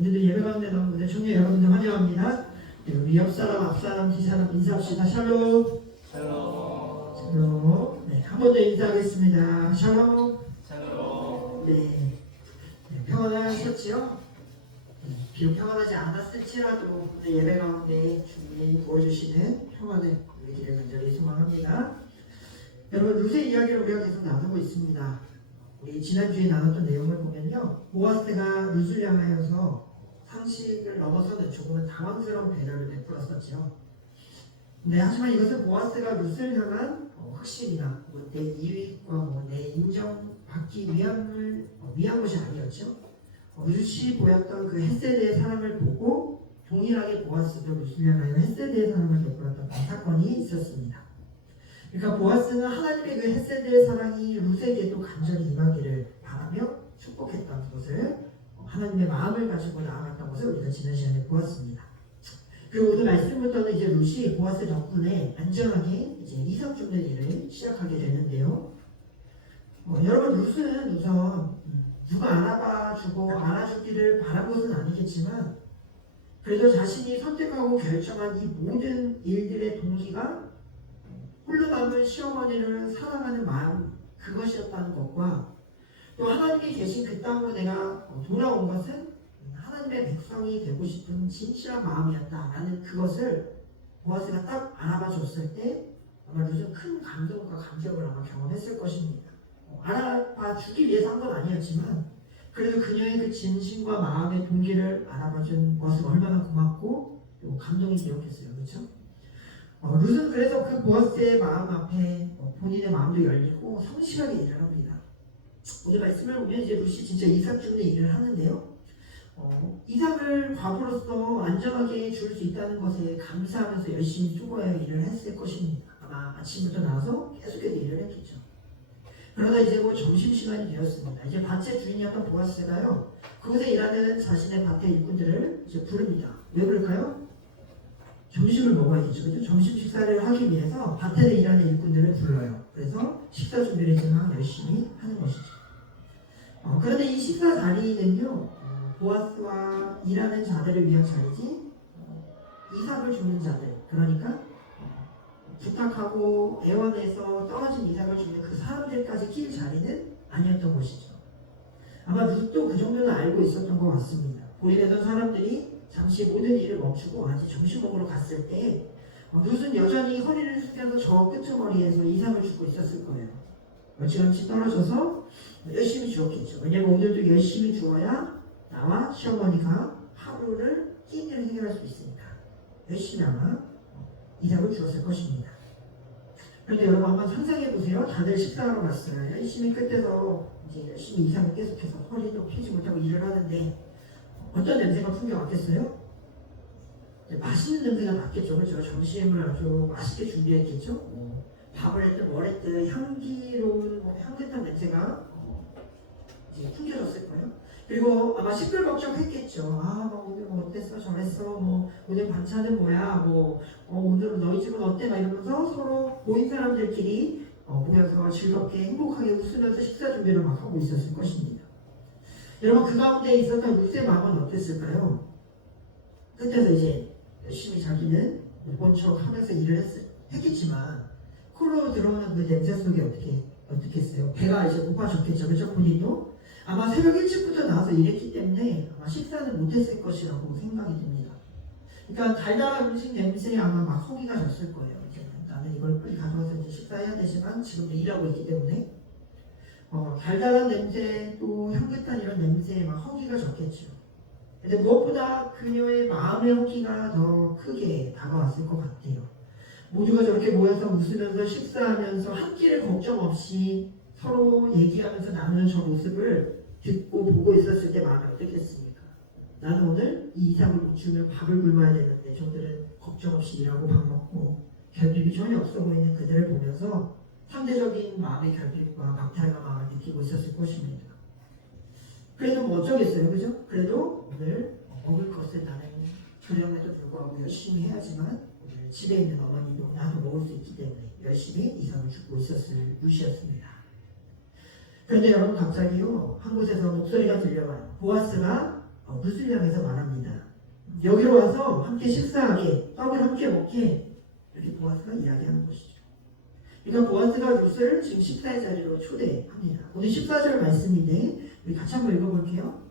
오늘도 예배 가운데 나온 우리 청년 여러분들 환영합니다. 네, 우리 옆사람, 앞사람, 뒤사람 인사합시다. 샬롬. 샬롬. 네, 한 번 더 인사하겠습니다. 샬롬. 샬롬. 네, 평안하셨지요? 비록 평안하지 않았을지라도 오늘 예배 가운데 주님이 부어주시는 평안을 우리들을 간절히 소망합니다. 여러분, 루세 이야기를 우리가 계속 나누고 있습니다. 우리 지난주에 나눴던 내용을 보면요, 보아스가 룻을 향하여서 상식을 넘어서는 조금은 당황스러운 배려를 베풀었었죠. 네, 하지만 이것은 보아스가 룻을 향한 확신이나 내 이익과 내 인정받기 위한 것이 아니었죠. 룻이 보였던 그 헷세드의 사랑을 보고 동일하게 보아스도 룻을 향하여 헷세드의 사랑을 베풀었던 그 사건이 있었습니다. 그러니까 보아스는 하나님의 그 헷세드의 사랑이 룻에게도 간절히 임하기를 바라며 축복했던 것을, 하나님의 마음을 가지고 나아갔던 것을 우리가 지난 시간에 보았습니다. 그리고 오늘 말씀부터는 이제 룻이 보아스 덕분에 안전하게 이제 이삭 줍는 일을 시작하게 되는데요. 여러분, 룻은 우선 누가 알아봐주고 알아주기를 바란 것은 아니겠지만, 그래도 자신이 선택하고 결정한 이 모든 일들의 동기가 홀로 남은 시어머니를 사랑하는 마음, 그것이었다는 것과, 또 하나님이 계신 그 땅으로 내가 돌아온 것은 하나님의 백성이 되고 싶은 진실한 마음이었다라는 그것을 보아스가 딱 알아봐 줬을 때 아마 룻은 큰 감동과 감격을 아마 경험했을 것입니다. 알아봐 주기 위해서 한 건 아니었지만 그래도 그녀의 그 진심과 마음의 동기를 알아봐 준 보아스가 얼마나 고맙고 또 감동이 되었겠어요. 그렇죠? 룻은 그래서 그 보아스의 마음 앞에 본인의 마음도 열리고 성실하게 일을 합니다. 오늘 말씀을 보면 이제 룻이 진짜 이삭 줍는 일을 하는데요. 이삭을 과부로서 안전하게 줄 수 있다는 것에 감사하면서 열심히 수고하여 일을 했을 것입니다. 아마 아침부터 나와서 계속해서 일을 했겠죠. 그러다 이제 점심시간이 되었습니다. 이제 밭의 주인이었던 보아스가요, 그곳에 일하는 자신의 밭의 일꾼들을 이제 부릅니다. 왜 그럴까요? 점심을 먹어야겠죠. 그죠? 점심 식사를 하기 위해서 밭에 일하는 일꾼들을 불러요. 그래서 식사 준비를 지금 열심히 하는 것이죠. 그런데 이 식사 자리는요, 보아스와 일하는 자들을 위한 자리지, 이삭을 주는 자들, 그러니까 부탁하고 애원해서 떨어진 이삭을 주는 그 사람들까지 낄 자리는 아니었던 것이죠. 아마 룻도 그 정도는 알고 있었던 것 같습니다. 고립했던 사람들이 잠시 모든 일을 멈추고 아직 점심 먹으러 갔을 때 룻은 여전히 허리를 숙여서 저 끄트머리에서 이삭을 주고 있었을 거예요. 멀찌감치 떨어져서 열심히 주었겠죠. 왜냐면 오늘도 열심히 주어야 나와 시어머니가 하루를 끼니를 해결할 수 있으니까 열심히 아마 이삭을 주었을 것입니다. 그런데 여러분 한번 상상해 보세요. 다들 식사하러 갔어요. 열심히 끝에서 이제 열심히 이삭을 계속해서 허리도 펴지 못하고 일을 하는데 어떤 냄새가 풍겨왔겠어요? 맛있는 냄새가 났겠죠. 그렇죠? 점심을 아주 맛있게 준비했겠죠. 밥을 했든 뭘 했든 향기로운 향긋한 냄새가 이제 풍겨졌을 거예요. 그리고 아마 시끌벅적했겠죠. 오늘 어땠어? 저랬어? 오늘 반찬은 뭐야? 오늘 너희 집은 어때? 막 이러면서 서로 모인 사람들끼리 모여서 즐겁게 행복하게 웃으면서 식사 준비를 막 하고 있었을 것입니다. 여러분, 그 가운데 있었던 룻의 마음은 어땠을까요? 끝에서 이제 열심히 자기는 본 척 하면서 일을 했겠지만 코로 들어오는 그 냄새 속에 어떻게 했어요? 배가 이제 고파졌겠죠. 그렇죠? 본인도 아마 새벽 일찍부터 나와서 일했기 때문에 아마 식사는 못했을 것이라고 생각이 듭니다. 그러니까 달달한 음식 냄새에 아마 막 허기가 졌을 거예요. 이제 나는 이걸 빨리 가져와서 이제 식사해야 되지만 지금도 일하고 있기 때문에 달달한 냄새 또 향긋한 이런 냄새에 막 허기가 졌겠죠. 근데 무엇보다 그녀의 마음의 허기가 더 크게 다가왔을 것 같아요. 모두가 저렇게 모여서 웃으면서 식사하면서 한 끼를 걱정 없이 서로 얘기하면서 나누는 저 모습을 듣고 보고 있었을 때 마음이 어떻겠습니까? 나는 오늘 이 이삭을 못 주면 밥을 굶어야 되는데 저들은 걱정 없이 일하고 밥 먹고 결핍이 전혀 없어 보이는 그들을 보면서 상대적인 마음의 결핍과 박탈감 마음을 느끼고 있었을 것입니다. 그래도 어쩌겠어요, 그죠? 그래도 오늘 먹을 것을 나는 두려움에도 불구하고 열심히 해야지만 오늘 집에 있는 어머니도 나도 먹을 수 있기 때문에 열심히 이삭을 주고 있었을 룻이었습니다. 그런데 여러분, 갑자기요, 한 곳에서 목소리가 들려와요. 보아스가 룻을 향해서 말합니다. 여기로 와서 함께 식사하게, 떡을 함께 먹게 이렇게 보아스가 이야기하는 것이죠. 그러니까 보아스가 룻을 지금 식사의 자리로 초대합니다. 오늘 14절 말씀인데 우리 같이 한번 읽어볼게요.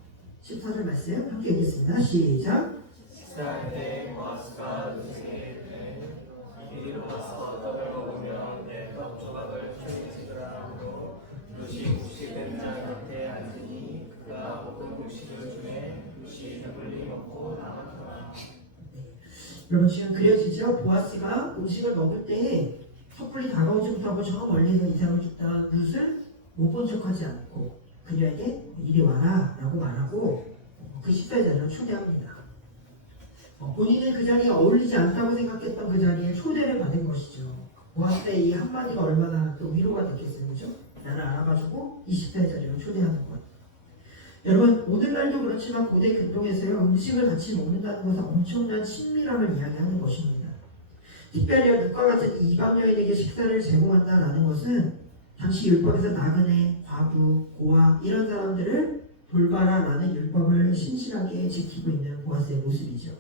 14절 말씀 함께 읽겠습니다. 시작. 식사할 때 보아스가 룻에게 이르되 이리로 와서 떡을 먹으며 내 떡 조각을 편히 찍으라 하므로 룻이 곡식된 자 곁에 앉으니 그가 볶은 곡식을 주매 룻이 배불리 먹고 나갔더라. 여러분 지금 그려지죠? 보아스가 음식을 먹을 때 섣불리 다가오지 못하고 저 멀리서 이삭을 줍다가 룻을 못 본 척하지 않고 그녀에게 이리 와라 라고 말하고 그 식사의 자리로 초대합니다. 본인은 그 자리에 어울리지 않다고 생각했던 그 자리에 초대를 받은 것이죠. 보아스의 이 한마디가 얼마나 또 위로가 됐겠어요. 그죠? 나를 알아봐주고 이 식사의 자리로 초대하는 것. 여러분 오늘날도 그렇지만 고대 근동에서요 음식을 같이 먹는다는 것은 엄청난 친밀함을 이야기하는 것입니다. 특별히 룻과 같은 이방 여인에게 식사를 제공한다라는 것은 당시 율법에서 나그네, 과부, 고아 이런 사람들을 돌봐라라는 율법을 신실하게 지키고 있는 보아스의 모습이죠.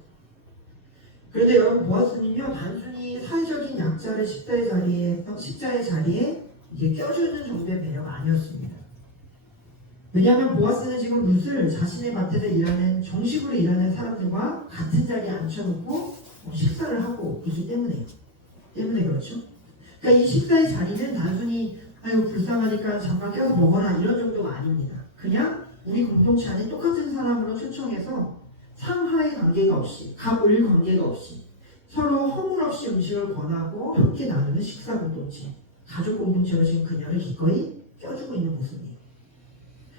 그런데 여러분 보아스는요 단순히 사회적인 약자를 식자의 자리에 이게 껴주는 정도의 배려가 아니었습니다. 왜냐하면 보아스는 지금 룻을 자신의 밭에서 일하는 정식으로 일하는 사람들과 같은 자리에 앉혀놓고 식사를 하고 있기 때문에 그렇죠. 그러니까 이 식사의 자리는 단순히 아유 불쌍하니까 잠깐 껴서 먹어라 이런 정도가 아닙니다. 그냥 우리 공동체 안에 똑같은 사람으로 초청해서 상하의 관계가 없이 갑을 관계가 없이 서로 허물 없이 음식을 권하고 함께 나누는 식사 공동체, 가족 공동체로 지금 그녀를 기꺼이 껴주고 있는 모습이에요.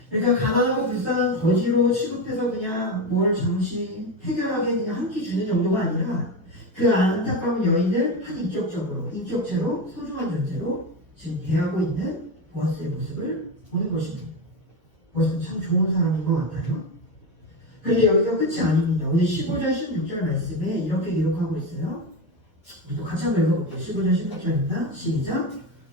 그러니까 가난하고 불쌍한 거지로 취급해서 그냥 뭘 잠시 해결하게 그냥 한 끼 주는 정도가 아니라 그 안타까운 여인을 한 인격체로 소중한 존재로 지금 대하고 있는 보아스의 모습을 보는 것입니다. 보아스는 참 좋은 사람인 것 같아요. 그런데 여기가 끝이 아닙니다. 오늘 15절 16절 말씀에 이렇게 기록하고 있어요. 우리도 같이 한번 읽어볼게요. 15절 16절입니다. 시작.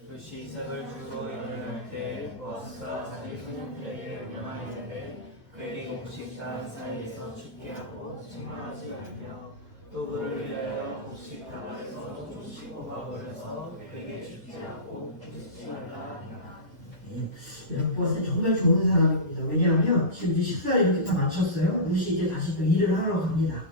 룻이 이삭을 주고 이르는 때 보아스가 자기 소년들에게 명하였는데 그에게 곡식 단 사이에서 죽게 하고 책망하지 말며 또 그를 위하여 곡식 다발에서 조식 호박을 해서 그에게 주지 않고 주지 말라 하니라. 여러분 보아스는 정말 좋은 사람입니다. 왜냐하면 지금 이제 식사를 이렇게 다 마쳤어요. 룻이 이제 다시 또 일을 하러 갑니다.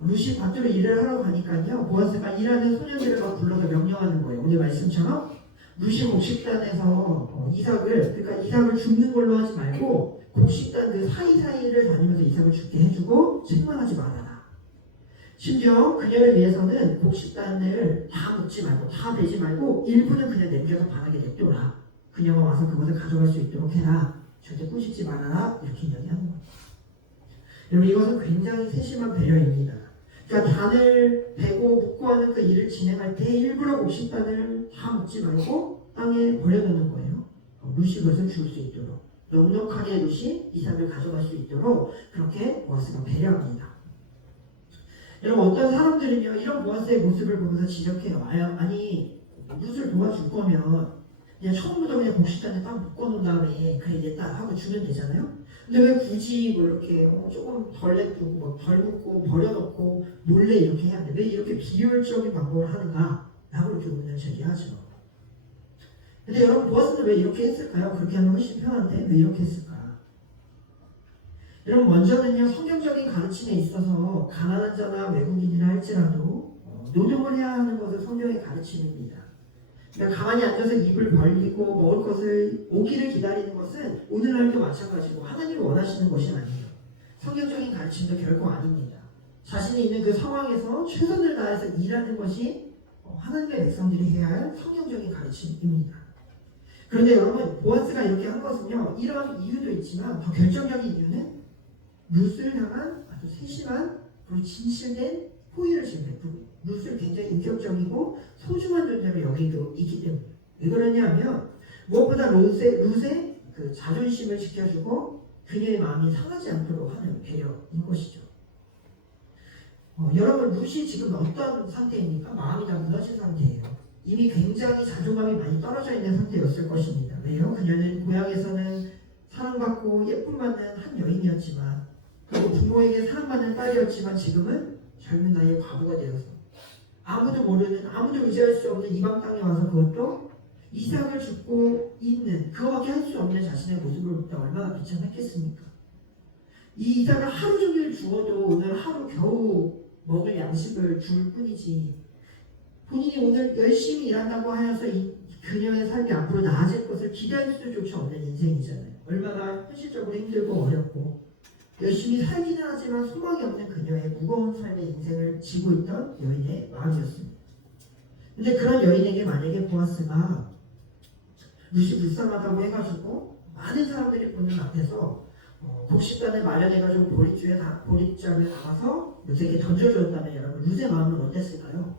룻이 밭으로 일을 하러 가니까요 보아스가 일하는 소년들을 막 불러서 명령하는 거예요. 오늘 말씀처럼 룻이 곡식단에서 이삭을 줍는 걸로 하지 말고 곡식단 그 사이사이를 다니면서 이삭을 죽게 해주고 책망하지 말아라. 심지어 그녀를 위해서는 곡식단을 다 먹지 말고 다 베지 말고 일부는 그냥 남겨서 바닥에 냅둬라. 그녀가 와서 그것을 가져갈 수 있도록 해라. 절대 꾸짖지 말아라. 이렇게 이야기하는 거예요. 여러분 이것은 굉장히 세심한 배려입니다. 그러니까 단을 베고 묻고 하는 그 일을 진행할 때 일부러 곡식단을 다 먹지 말고 땅에 버려두는 거예요. 룻이 그것을 줄 수 있도록 넉넉하게 룻이 이삭을 가져갈 수 있도록 그렇게 보아스가 배려합니다. 여러분 어떤 사람들은요 이런 보아스의 모습을 보면서 지적해요. 아니 룻을 도와줄 거면 그냥 처음부터 그냥 곡식단에 딱 묶어놓은 다음에 그래 이제 딱 하고 주면 되잖아요. 근데 왜 굳이 뭐 이렇게 조금 덜 냅두고 뭐 덜 묶고 버려놓고 몰래 이렇게 해야 돼? 왜 이렇게 비효율적인 방법을 하는가? 라고 이렇게 의문을 제기하죠. 근데 여러분 보아스는 왜 이렇게 했을까요? 그렇게 하면 훨씬 편한데 왜 이렇게 했을까? 여러분 먼저는요 성경적인 가르침에 있어서 가난한 자나 외국인이라 할지라도 노동을 해야 하는 것을 성경의 가르침입니다. 그러니까 가만히 앉아서 입을 벌리고 먹을 것을 오기를 기다리는 것은 오늘날도 마찬가지고 하나님이 원하시는 것이 아니에요. 성경적인 가르침도 결코 아닙니다. 자신이 있는 그 상황에서 최선을 다해서 일하는 것이 하나님의 백성들이 해야 할 성경적인 가르침입니다. 그런데 여러분 보아스가 이렇게 한 것은요 이러한 이유도 있지만 더 결정적인 이유는 룻을 향한 아주 세심한 그리고 진실된 호의를 지금 베푸고 룻을 굉장히 인격적이고 소중한 존재로 여기고 있기 때문에 왜 그러냐면 무엇보다 룻의 그 자존심을 지켜주고 그녀의 마음이 상하지 않도록 하는 배려인 것이죠. 여러분 룻이 지금 어떤 상태입니까? 마음이 다 무너진 상태예요. 이미 굉장히 자존감이 많이 떨어져 있는 상태였을 것입니다. 왜요? 그녀는 고향에서는 사랑받고 예쁨받는 한 여인이었지만 그리고 부모에게 사랑받는 딸이었지만 지금은 젊은 나이에 과부가 되어서 아무도 모르는, 아무도 의지할 수 없는 이방 땅에 와서 그것도 이삭을 죽고 있는, 그거밖에 할 수 없는 자신의 모습을 볼 때 얼마나 비참했겠습니까? 이 이삭을 하루 종일 주어도 오늘 하루 겨우 먹을 양식을 줄 뿐이지, 본인이 오늘 열심히 일한다고 하여서 이 그녀의 삶이 앞으로 나아질 것을 기대할 수조차 없는 인생이잖아요. 얼마나 현실적으로 힘들고 어렵고 열심히 살기는 하지만 소망이 없는 그녀의 무거운 삶의 인생을 지고 있던 여인의 마음이었습니다. 근데 그런 여인에게 만약에 보아스가 루시 불쌍하다고 해가지고 많은 사람들이 보는 앞에서 곡식단을 마련해가지고 보릿장을 담아서 루스에게 던져주었다면 여러분, 루스의 마음은 어땠을까요?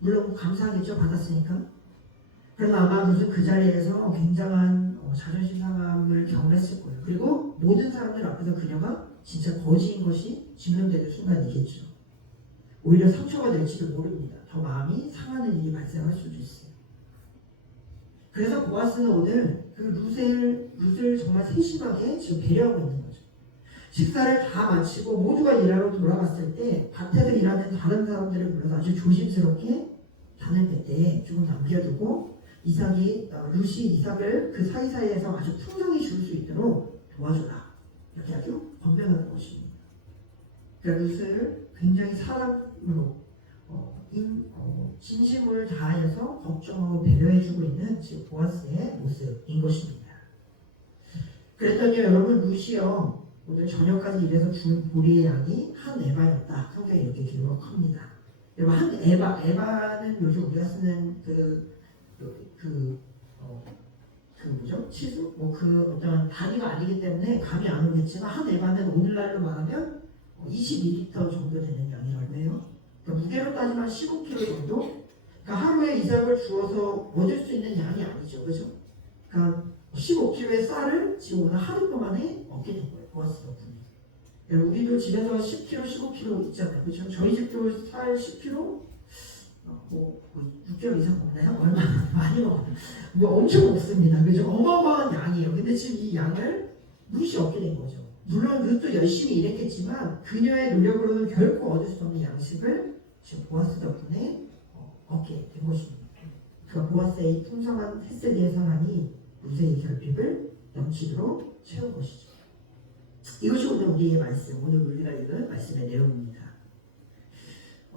물론 감사하겠죠, 받았으니까. 그러나 아마 루스 그 자리에서 굉장한 자존심 상함을 경험했을 거예요. 그리고 모든 사람들 앞에서 그녀가 진짜 거지인 것이 증명되는 순간이겠죠. 오히려 상처가 될지도 모릅니다. 더 마음이 상하는 일이 발생할 수도 있어요. 그래서 보아스는 오늘 그 룻을 정말 세심하게 지금 배려하고 있는 거죠. 식사를 다 마치고 모두가 일하러 돌아갔을 때 밭에서 일하는 다른 사람들을 불러서 아주 조심스럽게 단을 뺄 때 조금 남겨두고 룻이 이삭을 그 사이사이에서 아주 풍성히 줄 수 있도록 도와줘라, 이렇게 아주 권면하는 것입니다. 그러니까 룻을 굉장히 사랑으로 진심을 다하여서 걱정하고 배려해주고 있는 지금 보아스의 모습인 것입니다. 그랬더니 여러분, 룻이요 오늘 저녁까지 일해서 준 보리의 양이 한 에바였다. 성경에 이렇게 기록합니다. 여러분, 한 에바는 요즘 우리가 쓰는 뭐죠? 치수? 어떤 단위가 아니기 때문에 감이 안 오겠지만, 한 에바는 오늘날로 말하면 22리터 정도 되는 양이 얼마예요? 그러니까 무게로 따지면 15kg 정도? 그러니까 하루에 이삭을 주어서 얻을 수 있는 양이 아니죠. 그죠? 그러니까 15kg의 쌀을 지금 오늘 하루 동안에 얻게 된 거예요. 보아스 덕분에. 우리도 집에서 10kg, 15kg 있잖아요. 그렇죠? 저희 집도 쌀 10kg? 6개월 이상 먹나요? 얼마나 많이 먹어요. 엄청 먹습니다. 그죠? 어마어마한 양이에요. 근데 지금 이 양을 룻이 얻게 된 거죠. 물론 룻도 열심히 일했겠지만 그녀의 노력으로는 결코 얻을 수 없는 양식을 지금 보아스 덕분에 얻게 된 것입니다. 그러니까 보아스의 풍성한 헤세드의 사랑이 룻의 결핍을 넘치도록 채운 것이죠. 이것이 오늘 우리의 말씀, 오늘 우리가 읽은 말씀의 내용입니다.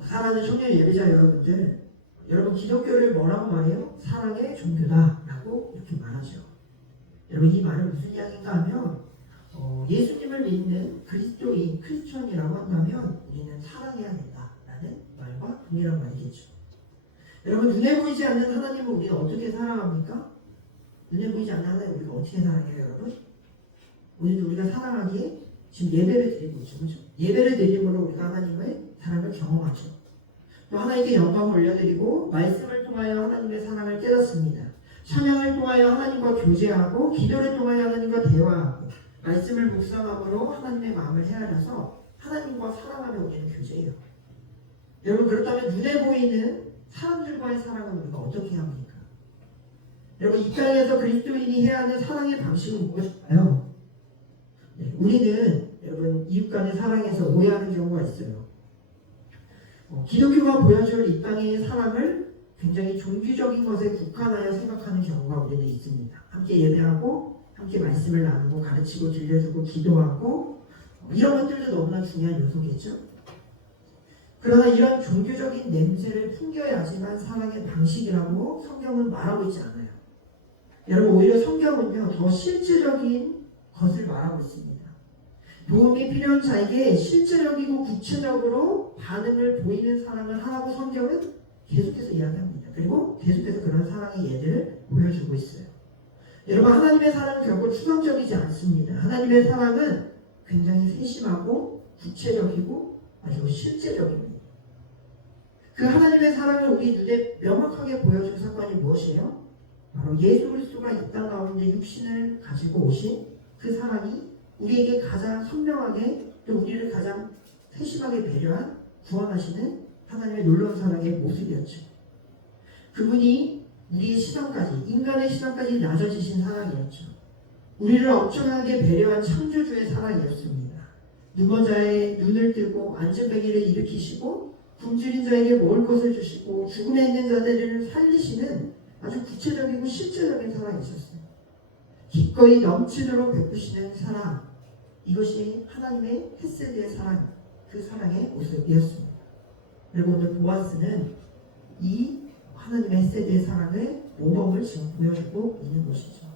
사랑하는 청년 예배자 여러분들, 여러분 기독교를 뭐라고 말해요? 사랑의 종교다라고 이렇게 말하죠. 여러분, 이 말은 무슨 이야기인가 하면 예수님을 믿는 그리스도인, 크리스천이라고 한다면 우리는 사랑해야 된다라는 말과 동일한 말이겠죠. 여러분, 눈에 보이지 않는 하나님을 우리는 어떻게 사랑합니까? 눈에 보이지 않는 하나님을 우리가 어떻게 사랑해요, 여러분? 오늘도 우리가 사랑하기에 지금 예배를 드리고 있죠. 그렇죠? 예배를 드림으로 우리가 하나님의 사랑을 경험하죠. 또 하나님께 영광을 올려드리고 말씀을 통하여 하나님의 사랑을 깨닫습니다. 찬양을 통하여 하나님과 교제하고 기도를 통하여 하나님과 대화하고 말씀을 묵상함으로 하나님의 마음을 헤아려서 하나님과 사랑하며 우리는 교제해요. 여러분, 그렇다면 눈에 보이는 사람들과의 사랑은 우리가 어떻게 합니까? 여러분, 이 땅에서 그리스도인이 해야 하는 사랑의 방식은 무엇일까요? 우리는 여러분 이웃 간의 사랑에서 오해하는 경우가 있어요. 기독교가 보여줄 이 땅의 사랑을 굉장히 종교적인 것에 국한하여 생각하는 경우가 우리는 있습니다. 함께 예배하고 함께 말씀을 나누고 가르치고 들려주고 기도하고 이런 것들도 너무나 중요한 요소겠죠. 그러나 이런 종교적인 냄새를 풍겨야지만 사랑의 방식이라고 성경은 말하고 있지 않아요. 여러분, 오히려 성경은요 더 실제적인 것을 말하고 있습니다. 도움이 필요한 자에게 실제적이고 구체적으로 반응을 보이는 사랑을 하라고 성경은 계속해서 이야기합니다. 그리고 계속해서 그런 사랑의 예를 보여주고 있어요. 여러분, 하나님의 사랑은 결코 추상적이지 않습니다. 하나님의 사랑은 굉장히 세심하고 구체적이고 아주 실제적입니다. 그 하나님의 사랑을 우리 눈에 명확하게 보여준 사건이 무엇이에요? 바로 예수 그리스도가 이 땅 가운데 육신을 가지고 오신 그 사랑이 우리에게 가장 선명하게 또 우리를 가장 세심하게 배려한 구원하시는 하나님의 놀라운 사랑의 모습이었죠. 그분이 우리의 시선까지, 인간의 시선까지 낮아지신 사랑이었죠. 우리를 엄청나게 배려한 창조주의 사랑이었습니다. 눈먼 자의 눈을 뜨고 앉은 뱅이를 일으키시고 굶주린 자에게 먹을 것을 주시고 죽음에 있는 자들을 살리시는 아주 구체적이고 실제적인 사랑이셨어요. 기꺼이 넘치도록 베푸시는 사랑, 이것이 하나님의 헤세드의 사랑, 그 사랑의 모습이었습니다. 그리고 오늘 보아스는 이 하나님의 헤세드의 사랑의 모범을 지금 보여주고 있는 것이죠.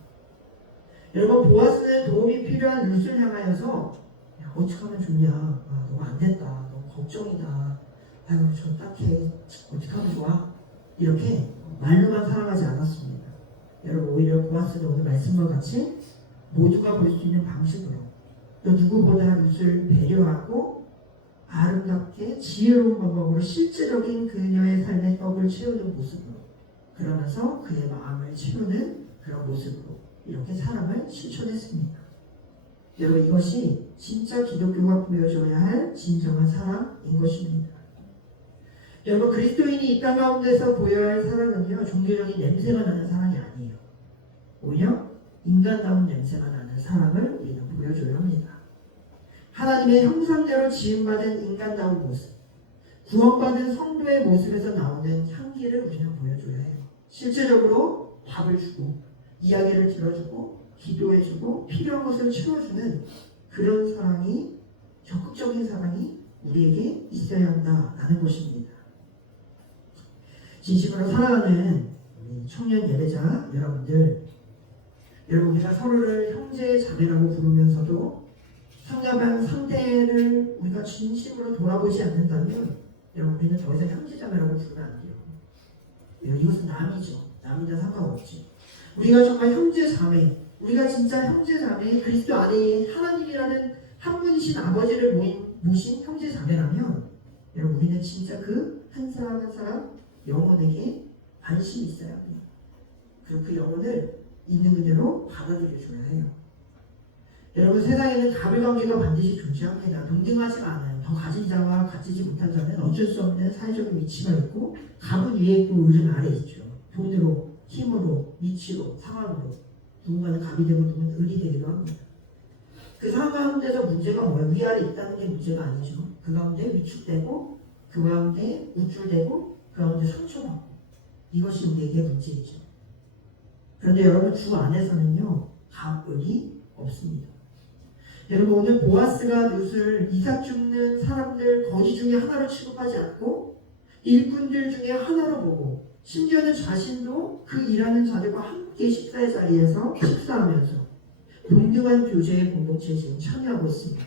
여러분, 보아스는 도움이 필요한 룻을 향하여서 야, 어떻게 하면 좋냐, 아, 너무 안 됐다, 너무 걱정이다, 아유 저 딱해, 어떻게 하면 좋아, 이렇게 말로만 사랑하지 않았습니다. 여러분, 오히려 보아스는 오늘 말씀과 같이 모두가 볼 수 있는 방식으로 또 누구보다 룻을 배려하고 아름답게 지혜로운 방법으로 실제적인 그녀의 삶의 떡을 채우는 모습으로, 그러면서 그의 마음을 채우는 그런 모습으로 이렇게 사랑을 실천했습니다. 여러분, 이것이 진짜 기독교가 보여줘야 할 진정한 사랑인 것입니다. 여러분, 그리스도인이 이 땅 가운데서 보여야 할 사랑은요, 종교적인 냄새가 나는 사랑이 아니에요. 오히려 인간다운 냄새가 나는 사랑을 우리는 보여줘야 합니다. 하나님의 형상대로 지음받은 인간다운 모습, 구원받은 성도의 모습에서 나오는 향기를 우리는 보여줘야 해요. 실제적으로 밥을 주고 이야기를 들어주고 기도해주고 필요한 것을 채워주는 그런 사랑이, 적극적인 사랑이 우리에게 있어야 한다라는 것입니다. 진심으로 사랑하는 우리 청년 예배자 여러분들, 여러분, 우리가 서로를 형제 자매라고 부르면서도 상대방 상대를 우리가 진심으로 돌아보지 않는다면, 여러분, 우리는 더 이상 형제 자매라고 부르면 안 돼요. 이것은 남이죠. 남이나 상관없지. 우리가 정말 형제 자매, 우리가 진짜 형제 자매, 그리스도 안에 하나님이라는 한 분이신 아버지를 모신 형제 자매라면, 여러분, 우리는 진짜 그 한 사람 한 사람 영혼에게 관심이 있어야 합니다. 그리고 그 영혼을 있는 그대로 받아들여줘야 해요. 여러분, 세상에는 가불관계가 반드시 존재합니다. 동등하지가 않아요. 더 가진 자와 가지지 못한 자는 어쩔 수 없는 사회적인 위치가 있고, 갑은 위에 있고 을은 아래에 있죠. 돈으로, 힘으로, 위치로, 상황으로 누군가는 갑이 되고 누군가는 을이 되기도 합니다. 그 상황 가운데서 문제가 뭐예요? 위아래 있다는 게 문제가 아니죠. 그 가운데 위축되고, 그 가운데 우쭐대고, 그 가운데 상처받고, 이것이 우리에게 문제이죠. 그런데 여러분, 주 안에서는요, 갑을이 없습니다. 여러분, 오늘 보아스가 룻을 이삭 줍는 사람들 거지 중에 하나로 취급하지 않고 일꾼들 중에 하나로 보고, 심지어는 자신도 그 일하는 자들과 함께 식사의 자리에서 식사하면서 동등한 교제의 공동체에 지금 참여하고 있습니다.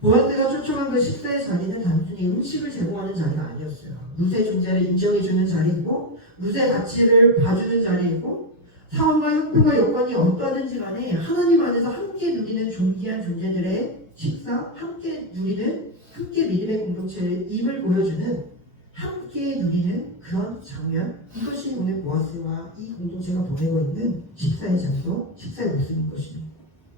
보아스가 초청한 그 식사의 자리는 단순히 음식을 제공하는 자리가 아니었어요. 룻의 존재를 인정해주는 자리이고, 룻의 가치를 봐주는 자리이고, 상황과 형편과 여건이 어떠하든지 간에 하나님 안에서 함께 누리는 존귀한 존재들의 식사, 함께 누리는, 함께 믿음의 공동체의 임을 보여주는, 함께 누리는 그런 장면, 이것이 오늘 보아스와 이 공동체가 보내고 있는 식사의 장소, 식사의 모습인 것입니다.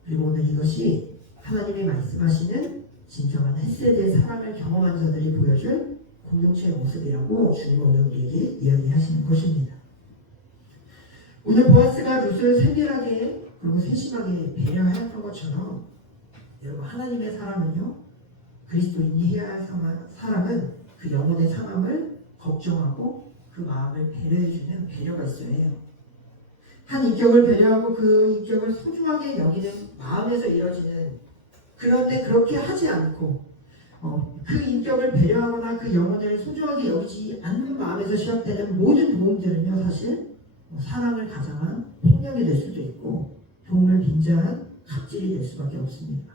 그리고 오늘 이것이 하나님이 말씀하시는 진정한 헤세드의 사랑을 경험한 자들이 보여줄 공동체의 모습이라고 주님 오늘 우리에게 이야기하시는 것입니다. 오늘 보아스가 룻을 세밀하게 그리고 세심하게 배려하였던 것처럼, 여러분, 하나님의 사랑은요, 그리스도인이 해야 할 사랑은 그 영혼의 상함을 걱정하고 그 마음을 배려해주는 배려가 있어야 해요. 한 인격을 배려하고 그 인격을 소중하게 여기는 마음에서 이뤄지는, 그런데 그렇게 하지 않고 그 인격을 배려하거나 그 영혼을 소중하게 여기지 않는 마음에서 시작되는 모든 도움들은요, 사실 사랑을 가장한 폭력이 될 수도 있고 도움을 빙자한 갑질이 될 수밖에 없습니다.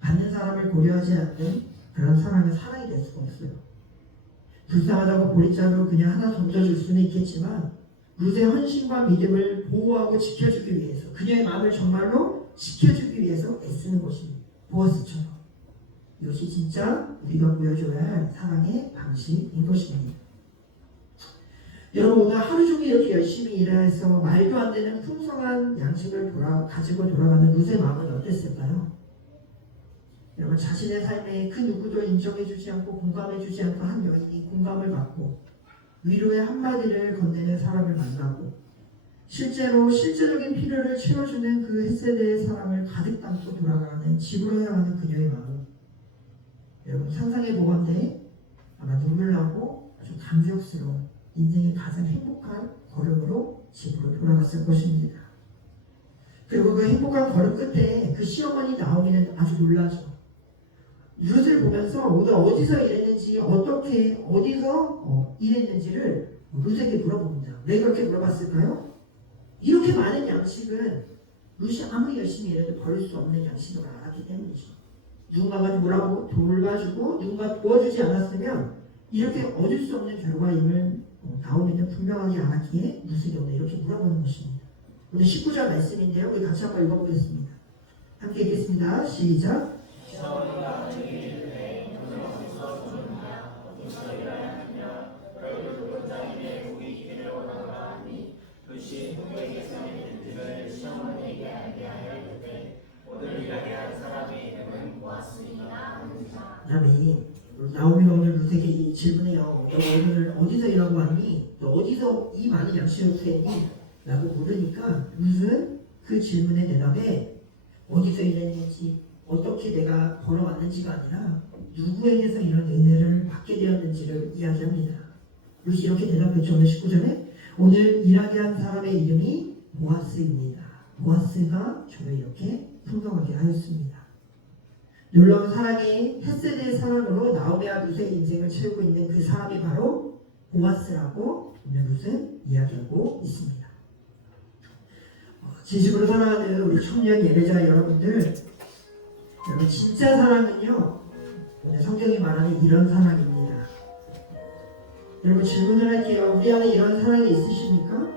받는 사람을 고려하지 않는 그런 사랑은 사랑이 될 수가 없어요. 불쌍하다고 보리자루 그냥 하나 던져줄 수는 있겠지만, 룻의 헌신과 믿음을 보호하고 지켜주기 위해서, 그녀의 마음을 정말로 지켜주기 위해서 애쓰는 것입니다. 보아스처럼. 이것이 진짜 우리가 보여줘야 할 사랑의 방식인 것입니다. 여러분, 오늘 하루 종일 이렇게 열심히 일해서 말도 안 되는 풍성한 양식을 가지고 돌아가는 룻의 마음은 어땠을까요? 여러분, 자신의 삶에 그 누구도 인정해주지 않고 공감해주지 않고 한 여인이 공감을 받고 위로의 한마디를 건네는 사람을 만나고, 실제적인 필요를 채워주는 그 헤세드의 사랑을 가득 담고 돌아가는 집으로 향하는 그녀의 마음은 여러분 상상해 보건대 아마 눈물 나고 아주 감격스러운 인생의 가장 행복한 걸음으로 집으로 돌아갔을 것입니다. 그리고 그 행복한 걸음 끝에 그 시어머니 나오미는 아주 놀라죠. 룻을 보면서 오늘 어디서 일했는지 어떻게 어디서 일했는지를 룻에게 물어봅니다. 왜 그렇게 물어봤을까요? 이렇게 많은 양식은 룻이 아무리 열심히 일해도 버릴 수 없는 양식을 알았기 때문이죠. 누군가가 뭐라고 돌봐주고 누군가 도와주지 않았으면 이렇게 얻을 수 없는 결과임을 나오미는 분명하게 알았기에 룻에게 오늘 이렇게 물어보는 것입니다. 오늘 19절 말씀인데요. 우리 같이 한번 읽어보겠습니다. 함께 읽겠습니다. 시작. 아멘. 나오미가 오늘 룻에게 이 질문해요. 너 오늘 어디서 일하고 왔니? 너 어디서 이 많은 양식을 구했니? 라고 물으니까 룻은 그 질문의 대답에 어디서 일했는지 어떻게 내가 벌어왔는지가 아니라 누구에게서 이런 은혜를 받게 되었는지를 이야기합니다. 룻이 이렇게 대답했죠. 오늘 19절에 오늘 일하게 한 사람의 이름이 보아스입니다. 보아스가 저를 이렇게 풍성하게 하였습니다. 놀라운 사랑이 헷세대의 사랑으로 나오미와 룻의 인생을 채우고 있는 그 사람이 바로 보아스라고 오늘 룻은 이야기하고 있습니다. 진심으로 사랑하는 우리 청년 예배자 여러분들, 여러분 진짜 사랑은요 오늘 성경이 말하는 이런 사랑입니다. 여러분 질문을 할게요. 우리 안에 이런 사랑이 있으십니까?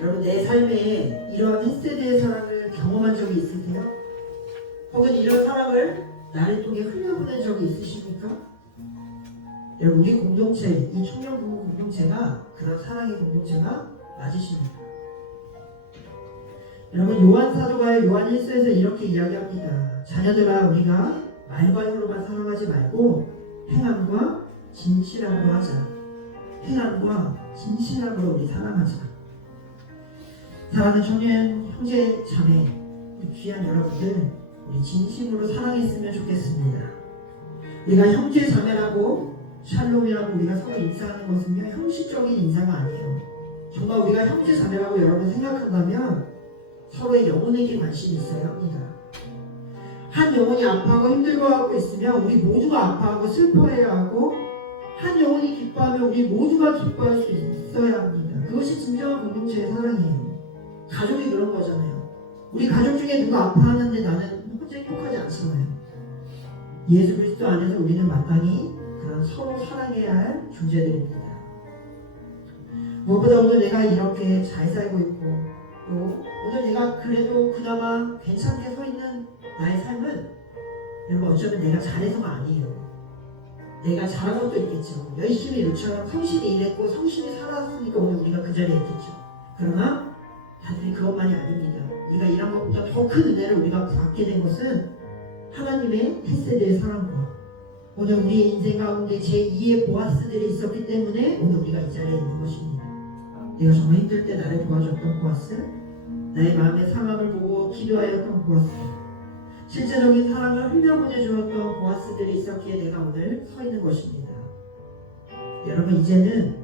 여러분 내 삶에 이러한 헷세대의 사랑을 경험한 적이 있으세요? 혹은 이런 사랑을 나를 통해 흘려보낸 적이 있으십니까? 여러분 우리 공동체, 이 청년 부부 공동체가 그런 사랑의 공동체가 맞으십니까? 여러분 요한 사도가 요한 1서에서 이렇게 이야기합니다. 자녀들아 우리가 말과 혀로만 사랑하지 말고 행함과 진실함으로 하자. 행함과 진실함으로 우리 사랑하자. 사랑하는 청년 형제 자매 우리 귀한 여러분들, 우리 진심으로 사랑했으면 좋겠습니다. 우리가 형제 자매라고 샬롬이라고 우리가 서로 인사하는 것은요 형식적인 인사가 아니에요. 정말 우리가 형제 자매라고 여러분 생각한다면 서로의 영혼에게 관심이 있어야 합니다. 한 영혼이 아파하고 힘들어하고 있으면 우리 모두가 아파하고 슬퍼해야 하고, 한 영혼이 기뻐하면 우리 모두가 기뻐할 수 있어야 합니다. 그것이 진정한 공동체의 사랑이에요. 가족이 그런 거잖아요. 우리 가족 중에 누가 아파하는데 나는 혼자 행복하지 않잖아요. 예수 그리스도 안에서 우리는 마땅히 그런 서로 사랑해야 할 존재들입니다. 무엇보다 오늘 내가 이렇게 잘 살고 있고 또 오늘 내가 그래도 그나마 괜찮게 서 있는 나의 삶은 여러분 어쩌면 내가 잘해서가 아니에요. 내가 잘한 것도 있겠죠. 열심히 루처럼 성실히 일했고 성실히 살았으니까 오늘 우리가 그 자리에 있겠죠. 그러나 단순히 그것만이 아닙니다. 우리가 일한 것보다 더 큰 은혜를 우리가 받게 된 것은 하나님의 헷세대의 사랑과 오늘 우리의 인생 가운데 제2의 보아스들이 있었기 때문에 오늘 우리가 이 자리에 있는 것입니다. 내가 정말 힘들 때 나를 도와줬던 보아스, 나의 마음의 상함을 보고 기도하였던 보아스, 실제적인 사랑을 흘려보내주었던 보아스들이 있었기에 내가 오늘 서 있는 것입니다. 여러분 이제는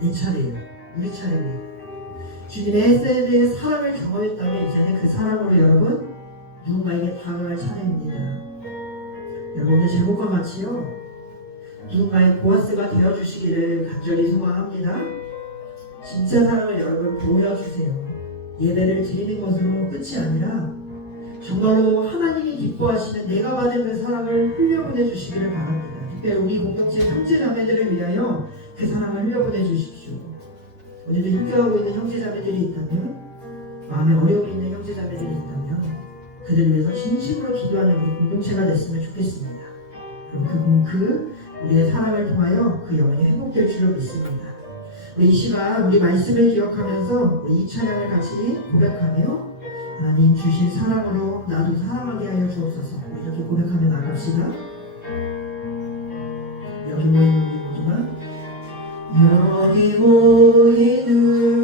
내 차례예요. 우리 차례예요. 주님의 헷세대의 사랑을 경험했다면 이제는 그 사랑으로 여러분 누군가에게 다가갈 차례입니다. 여러분 오늘 제목과 같이요 누군가의 보아스가 되어주시기를 간절히 소망합니다. 진짜 사랑을 여러분 보여주세요. 예배를 드리는 것으로 끝이 아니라 정말로 하나님이 기뻐하시는 내가 받은 그 사랑을 흘려보내 주시기를 바랍니다. 특별히 우리 공동체 형제자매들을 위하여 그 사랑을 흘려보내 주십시오. 오늘도 힘겨워하고 있는 형제자매들이 있다면, 마음에 어려움이 있는 형제자매들이 있다면 그들을 위해서 진심으로 기도하는 우리 공동체가 됐으면 좋겠습니다. 그럼 우리의 사랑을 통하여 그 영혼이 회복될 줄로 믿습니다. 우리 이 시간 우리 말씀을 기억하면서 우리 이 찬양을 같이 고백하며 하나님 주신 사랑으로 나도 사랑하게 하여 주옵소서. 이렇게 고백하며 나갑시다. 여기 모인 우리 모두가 여기 모인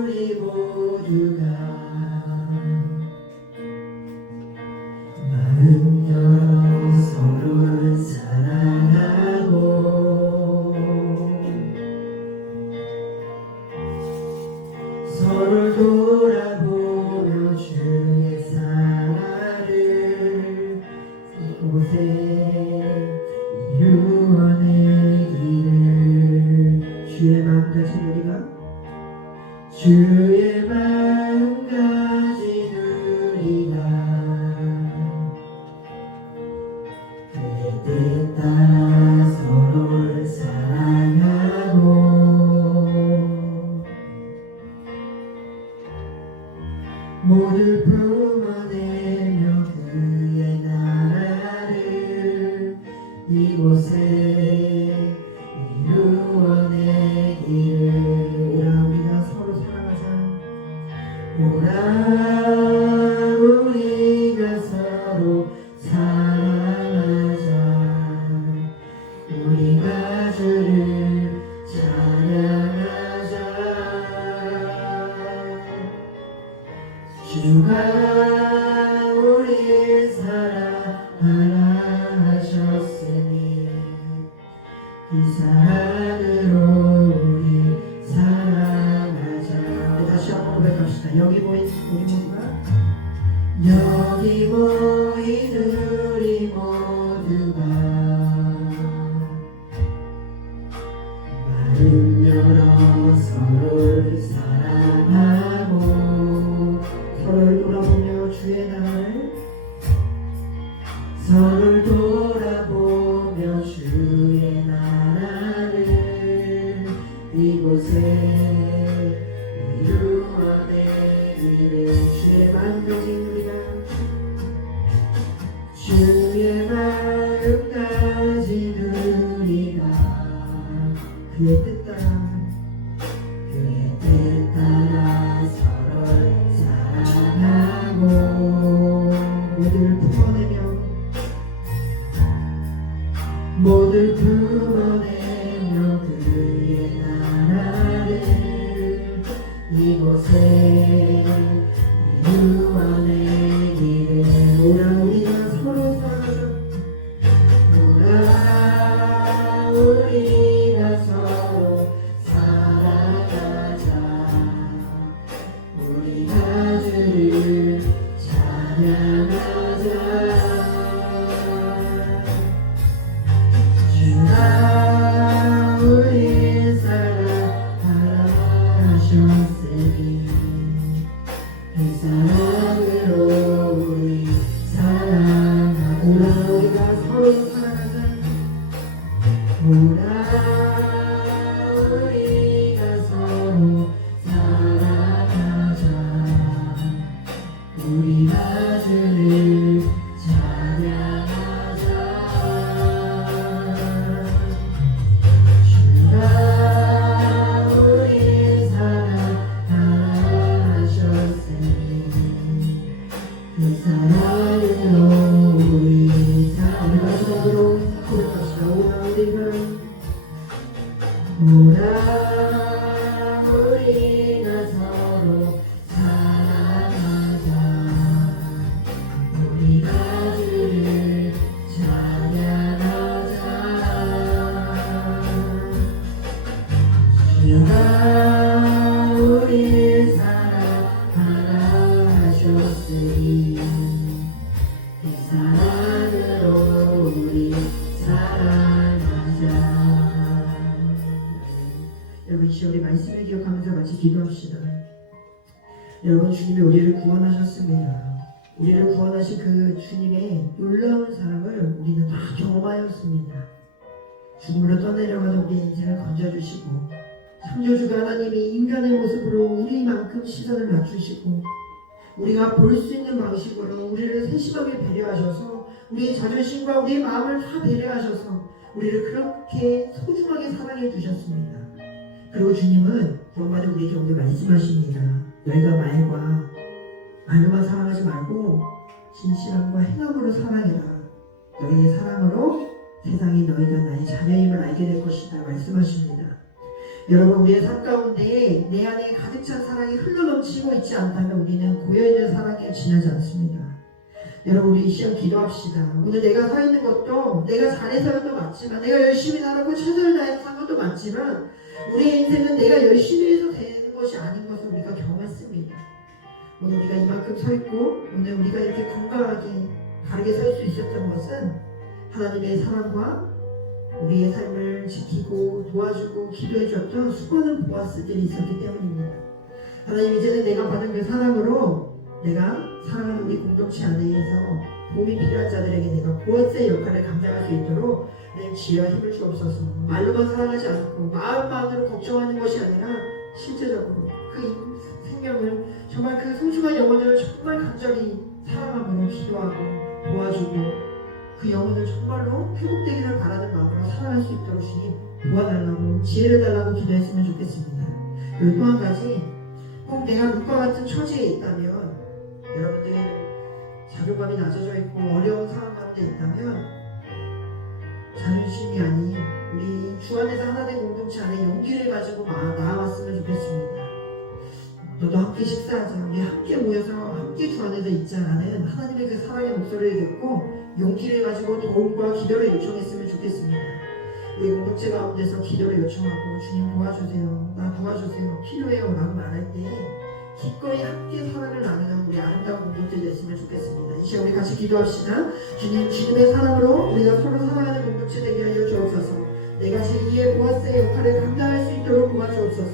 우리 모두가 마음 열어 서로를 사랑하며 이곳에 이루어내기를. 오라 우리가 서로 사랑하자. 오라 우리가 서로 사랑하자. 우리가 주를 찬양하자. 주가 우리를 사랑하라 하셨으니 그 사랑으로 우리 사랑하자. 다시 한번 고백합시다. 여기 모인 우리 모두가 여기 모인 우리 모두가 마음 열어 서로를 사랑하고 서로를 돌아보며 주의 나라를 서로를 돌아보며 주의 나라를 이곳에 이루어내기를. 주의 마음까지 우리가 주의 마음까지 우리가 그의 뜻 따라 그의 뜻 따라 서로를 사랑하고 모두를 품어내며 모두를 품어내며 그의 나라를 이곳에 이루어내기를. 오라 우리가 서로 사랑하자. 오라 우리가 서로 사랑하자. 우리가 주를 찬양하자. 주가 우리를 사랑하라 하셨으니 그 사랑으로 우리 사랑하고. 오라 우리가 서로 사랑하자. 오라 우리가 서로 사랑하자. 우리가 주를 찬양하자. 주가 우리를 사랑하라 하셨으니 그 사랑으로 우리 사랑으로 고백합시다. 오라 우리가 서로 사랑하자. 우리가 주를 찬양하자. 주가 우리를 사랑하라 하셨으니 그 사랑으로 우리 사랑하자. 여러분 이 시절에 말씀을 기억하면서 같이 기도합시다. 여러분 주님이 우리를 구원하셨습니다. 우리를 구원하신 그 주님의 놀라운 사랑을 우리는 다 경험하였습니다. 죽음으로 떠내려가는 우리 인생을 건져주시고 창조주가 하나님이 인간의 모습으로 우리만큼 시선을 맞추시고 우리가 볼 수 있는 방식으로 우리를 세심하게 배려하셔서 우리의 자존심과 우리의 마음을 다 배려하셔서 우리를 그렇게 소중하게 사랑해 주셨습니다. 그리고 주님은 구원받은 우리에게 오늘 말씀하십니다. 너희가 말로만 사랑하지 말고 진실함과 행함으로 사랑해라. 너희의 사랑으로 세상이 너희가 나의 자녀임을 알게 될 것이다 말씀하십니다. 여러분 우리의 삶 가운데 내 안에 가득 찬 사랑이 흘러넘치고 있지 않다면 우리는 고여있는 사랑에 지나지 않습니다. 여러분 우리 이 시간 기도합시다. 오늘 내가 서 있는 것도 내가 잘해서는 것도 맞지만 내가 열심히 살았고 최선을 다해서 산 것도 맞지만 우리의 인생은 내가 열심히 해서 되는 것이 아닌 것을 우리가 경험했습니다. 오늘 우리가 이만큼 서 있고 오늘 우리가 이렇게 건강하게 바르게 설 수 있었던 것은 하나님의 사랑과 우리의 삶을 지키고 도와주고 기도해줬던 수많은 보아스들이 있었기 때문입니다. 하나님 이제는 내가 받은 그 사랑으로 내가 사랑하는 우리 공동체 안에서 도움이 필요한 자들에게 내가 보아스의 역할을 감당할 수 있도록 내 지혜와 힘을 주옵소서. 말로만 사랑하지 않고 마음만으로 걱정하는 것이 아니라 실제적으로 그 생명을 정말 그 소중한 영혼을 정말 간절히 사랑함으로 기도하고 도와주고 그 영혼을 정말로 회복되기를 바라는 마음으로 살아갈 수 있도록 주님 도와달라고 지혜를 달라고 기도했으면 좋겠습니다. 그리고 또 한 가지, 꼭 내가 룻과 같은 처지에 있다면, 여러분들 자존감이 낮아져 있고 어려운 상황 가운데 있다면 자존심이 아닌 우리 주 안에서 하나된 공동체 안에 용기를 가지고 나아왔으면 좋겠습니다. 너도 함께 식사하자. 우리 함께 모여서 함께 주 안에서 있자라는 하나님의 그 사랑의 목소리를 듣고 용기를 가지고 도움과 기도를 요청했으면 좋겠습니다. 우리 공동체 가운데서 기도를 요청하고 주님 도와주세요, 나 도와주세요, 필요해요 라고 말할 때 기꺼이 함께 사랑을 나누는 우리 아름다운 공동체 됐으면 좋겠습니다. 이 시간 우리 같이 기도합시다. 주님, 주님의 사랑으로 우리가 서로 사랑하는 공동체 되게 하여 주옵소서. 내가 제2의 보아스의 역할을 감당할 수 있도록 도와주옵소서.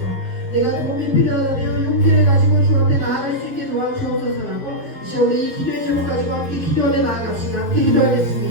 내가 도움이 필요하다면 용기를 가지고 주 앞에 나아갈 수 있게 도와주옵소서라고, 이제 우리 이 기도의 제목 가지고 함께 기도하며 나아갑시다. 함께 기도하겠습니다.